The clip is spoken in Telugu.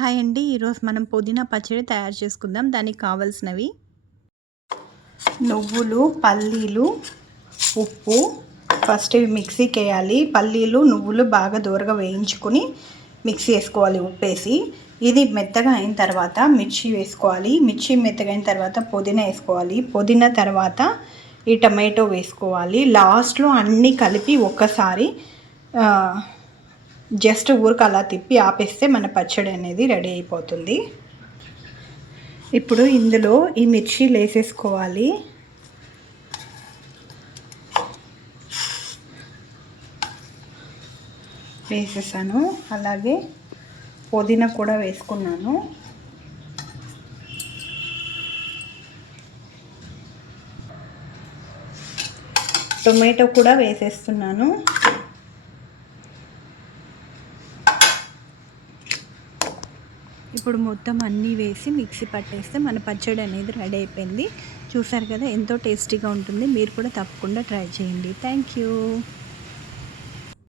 హాయ్ అండి. ఈరోజు మనం పుదీనా పచ్చడి తయారు చేసుకుందాం. దానికి కావాల్సినవి నువ్వులు పల్లీలు ఉప్పు. ఫస్ట్ ఇవి మిక్సీకి వేయాలి. పల్లీలు నువ్వులు బాగా దూరగా వేయించుకొని మిక్సీ వేసుకోవాలి ఉప్పు వేసి ఇది మెత్తగా అయిన తర్వాత మిర్చి వేసుకోవాలి. మిర్చి మెత్తగా అయిన తర్వాత పుదీనా వేసుకోవాలి. పుదీనా తర్వాత ఈ టమాటో వేసుకోవాలి. లాస్ట్లో అన్నీ కలిపి ఒక్కసారి జస్ట్ ఊరికి అలా తిప్పి ఆపేస్తే మన పచ్చడి అనేది రెడీ అయిపోతుంది. ఇప్పుడు ఇందులో ఈ మిర్చి వేసేసుకోవాలి వేసేసాను. అలాగే పుదీనా కూడా వేసుకున్నాను. టొమాటో కూడా వేసేస్తున్నాను. ఇప్పుడు మొత్తం అన్నీ వేసి మిక్సీ పట్టేస్తే మన పచ్చడి అనేది రెడీ అయిపోయింది. చూసారు కదా ఎంతో టేస్టీగా ఉంటుంది. మీరు కూడా తప్పకుండా ట్రై చేయండి. Thank you.